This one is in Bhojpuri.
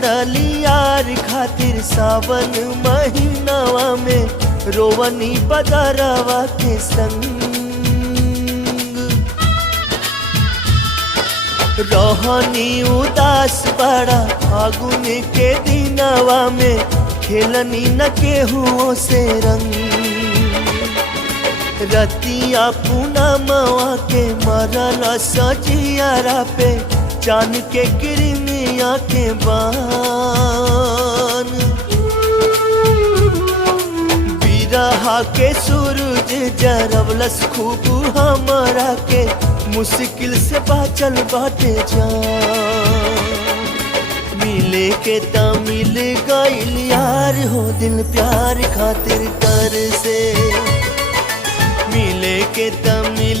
पड़ली यार खातिर सावन महीनावा में रोवनी बदरवा के संग रहनी उदास बड़ा फागुन के दिनवा में खेलनी न केहुओं से रंग रतिया पूनमवा के मरल सजियारा पे चांद के किरमिया के बान बिरहा के सूरज जरवलस खूब हमरा के मुश्किल से बाचल बाटे जान मिले के ता मिल गइल यार हो दिल प्यार खातिर कर से मिले के ता मिल